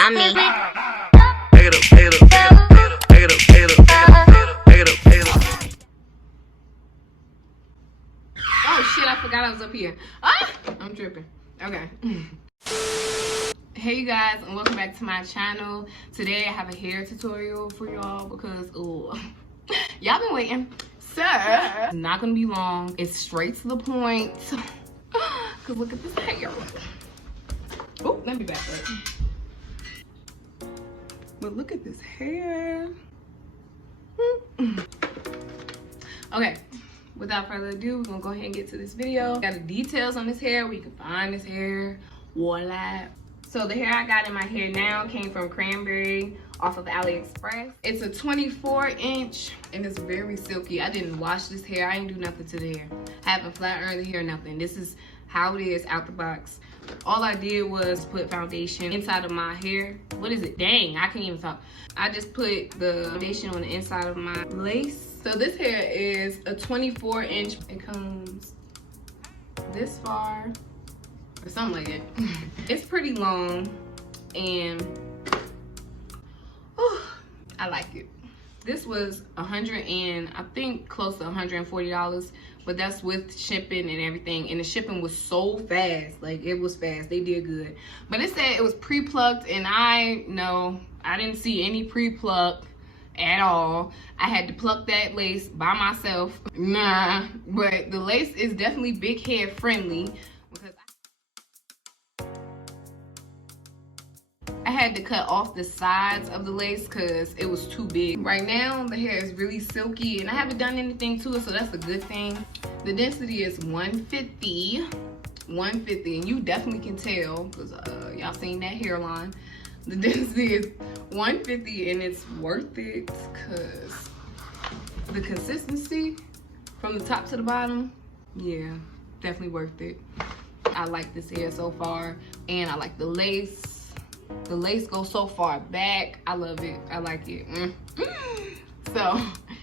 not me. Oh shit, I forgot I was up here. Ah, I'm tripping. Okay. Hey you guys, and welcome back to my channel. Today I have a hair tutorial for y'all because y'all been waiting. So it's not gonna be long. It's straight to the point. Cause look at this hair. Oh, let me back up. But look at this hair. Okay, without further ado, we're gonna go ahead and get to this video. Got the details on this hair, where you can find this hair, voila. So the hair I got in my hair now came from Cranberry off of Aliexpress. It's a 24-inch and it's very silky. I didn't wash this hair. I didn't do nothing to the hair. I haven't flat ironed the hair, nothing. This is how it is out the box. All I did was put foundation inside of my hair. What is it? Dang, I can't even talk. I just put the foundation on the inside of my lace. So this hair is a 24-inch. It comes this far or something like that. It's pretty long and I like it. This was $100 and I think close to $140, but that's with shipping and everything. And the shipping was so fast, like it was fast. They did good. But it said it was pre-plucked, and I didn't see any pre-pluck at all. I had to pluck that lace by myself. Nah, but the lace is definitely big hair friendly because I had to cut off the sides of the lace because it was too big. Right now, the hair is really silky and I haven't done anything to it, so that's a good thing. The density is 150, and you definitely can tell because y'all seen that hairline. The density is 150 and it's worth it because the consistency from the top to the bottom, yeah, definitely worth it. I like this hair so far, and I like the lace. The lace goes so far back. I love it. I like it. So,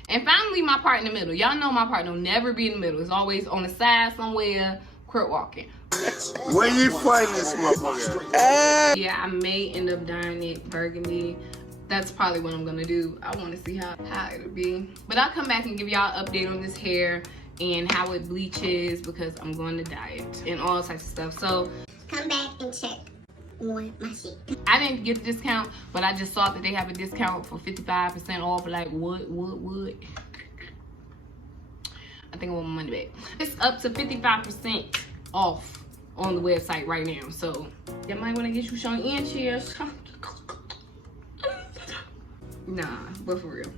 and finally my part in the middle. Y'all know my part will never be in the middle. It's always on the side somewhere, crip walking. Where you find this motherfucker? Yeah, I may end up dyeing it burgundy. That's probably what I'm gonna do. I wanna see how it'll be. But I'll come back and give y'all an update on this hair and how it bleaches because I'm going to dye it and all types of stuff. So Come back and check on my shit. I didn't get the discount, but I just saw that they have a discount for 55% off. Like what? I think I want my money back. It's up to 55% off on the website right now. So you might want to get you some inches. Nah, but for real,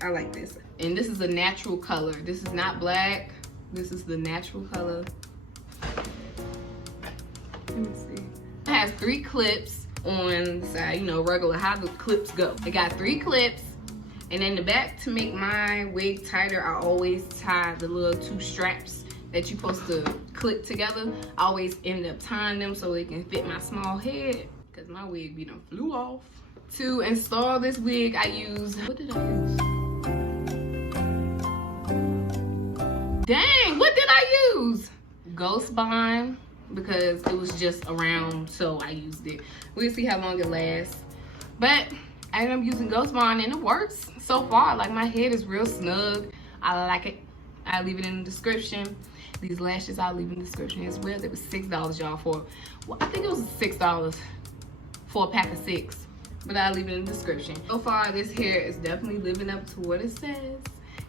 I like this. And this is a natural color. This is not black. This is the natural color. Let me see. It has 3 clips on the side, you know, regular how the clips go. It got 3 clips, and in the back, to make my wig tighter, I always tie the little 2 straps that you're supposed to clip together. I always end up tying them so it can fit my small head, because my wig be done flew off. To install this wig, I use, what did I use? Dang, what did I use? Ghost Bond, because it was just around, so I used it. We'll see how long it lasts. But I ended up using Ghost Bond and it works so far. Like my head is real snug. I like it. I'll leave it in the description. These lashes I'll leave in the description as well. It was $6, y'all, for, well, I think it was $6 for a pack of 6. But I'll leave it in the description. So far, this hair is definitely living up to what it says.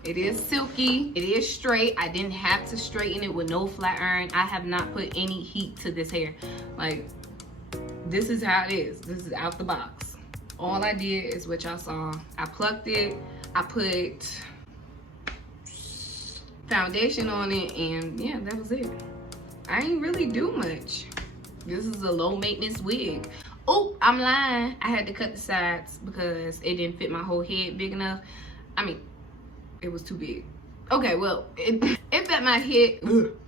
It is silky, it is straight. I didn't have to straighten it with no flat iron. I have not put any heat to this hair. Like, this is how it is. This is out the box. All I did is what y'all saw. I plucked it, I put foundation on it, and yeah, that was it. I ain't really do much. This is a low maintenance wig. Oh, I'm lying. I had to cut the sides because it didn't fit my whole head big enough. I mean, it was too big. Okay, well, it fit my head.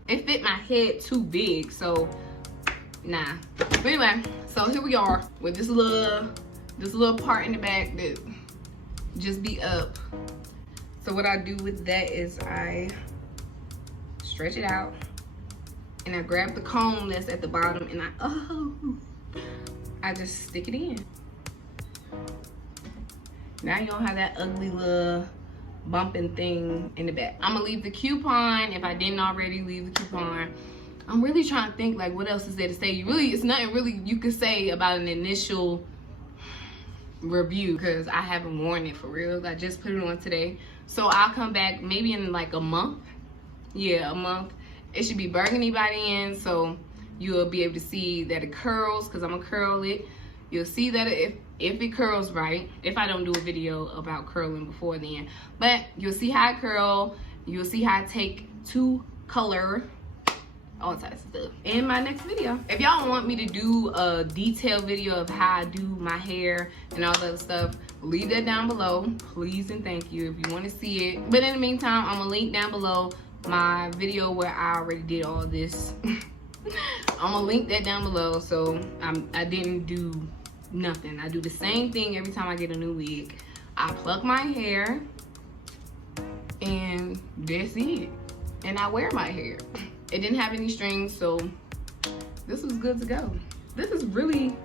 It fit my head too big, so nah. But anyway, so here we are with this little part in the back that just be up. So what I do with that is I stretch it out and I grab the comb that's at the bottom and I just stick it in. Now you don't have that ugly little bumping thing in the back. I'm gonna leave the coupon if I didn't already leave the coupon. I'm really trying to think like what else is there to say. It's nothing really you could say about an initial review because I haven't worn it for real. I just put it on today. So I'll come back maybe in like a month. Yeah, a month. It should be burgundy by the end, so you'll be able to see that it curls because I'm gonna curl it. You'll see that if it curls right, if I don't do a video about curling before then. But you'll see how I curl, you'll see how I take to color, all types of stuff in my next video. If y'all want me to do a detailed video of how I do my hair and all that other stuff, leave that down below, please and thank you, if you want to see it. But in the meantime, I'm gonna link down below my video where I already did all this. I'm gonna link that down below. So I didn't do nothing. I do the same thing every time I get a new wig. I pluck my hair and that's it, and I wear my hair. It didn't have any strings, so this was good to go. This is really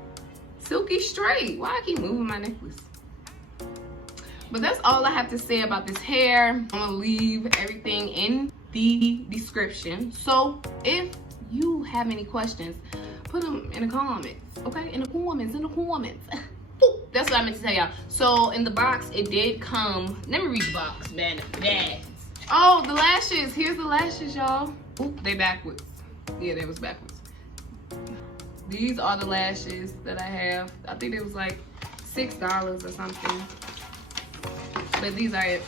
silky straight. Why I keep moving my necklace? But that's all I have to say about this hair. I'm gonna leave everything in the description. So if you have any questions, put them in the comments, okay? In the comments. That's what I meant to tell y'all. So in the box, it did come, let me read the box, man. Oh, the lashes. Here's the lashes, y'all. Oop, they backwards. Yeah, they was backwards. These are the lashes that I have. I think it was like $6 or something. But these are it.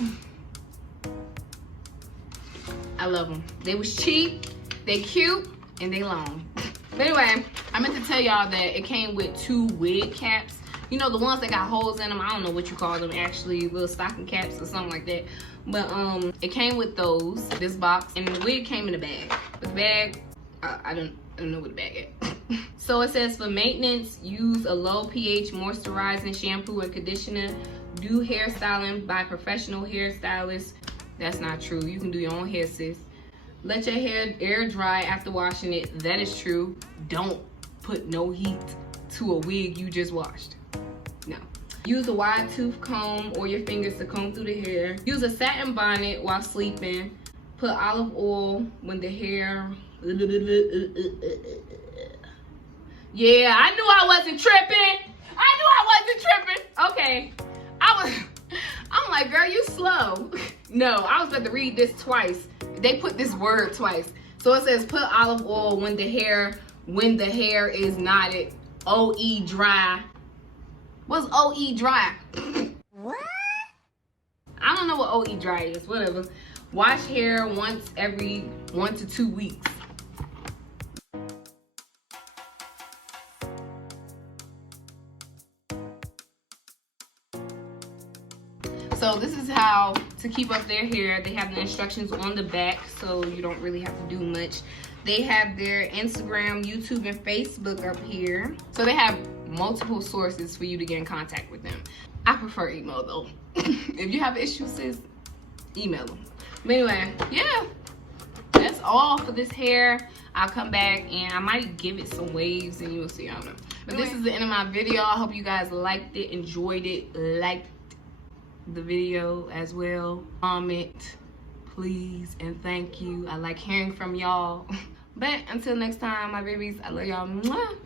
I love them. They was cheap, they cute, and they long. But anyway, I meant to tell y'all that it came with 2 wig caps. You know, the ones that got holes in them. I don't know what you call them actually, little stocking caps or something like that. But it came with those, this box, and the wig came in a bag. But the bag, I don't know what the bag is. So it says for maintenance, use a low pH moisturizing shampoo and conditioner. Do hairstyling by professional hairstylists. That's not true. You can do your own hair, sis. Let your hair air dry after washing it. That is true. Don't put no heat to a wig you just washed. No. Use a wide tooth comb or your fingers to comb through the hair. Use a satin bonnet while sleeping. Put olive oil when the hair... Yeah, I knew I wasn't tripping. Okay. I'm like, girl, you slow. No, I was about to read this twice. They put this word twice. So it says put olive oil when the hair is knotted. OE dry. What's OE dry? What? I don't know what OE dry is. Whatever. Wash hair once every 1 to 2 weeks. So this is how to keep up their hair. They have the instructions on the back, so you don't really have to do much. They have their Instagram, YouTube, and Facebook up here. So they have multiple sources for you to get in contact with them. I prefer email though. If you have issues, sis, email them. But anyway, yeah, that's all for this hair. I'll come back and I might give it some waves and you'll see. I don't know. But this is the end of my video. I hope you guys liked it, enjoyed it, liked the video as well. Comment, please, and thank you. I like hearing from y'all. But until next time, my babies, I love y'all. Mwah.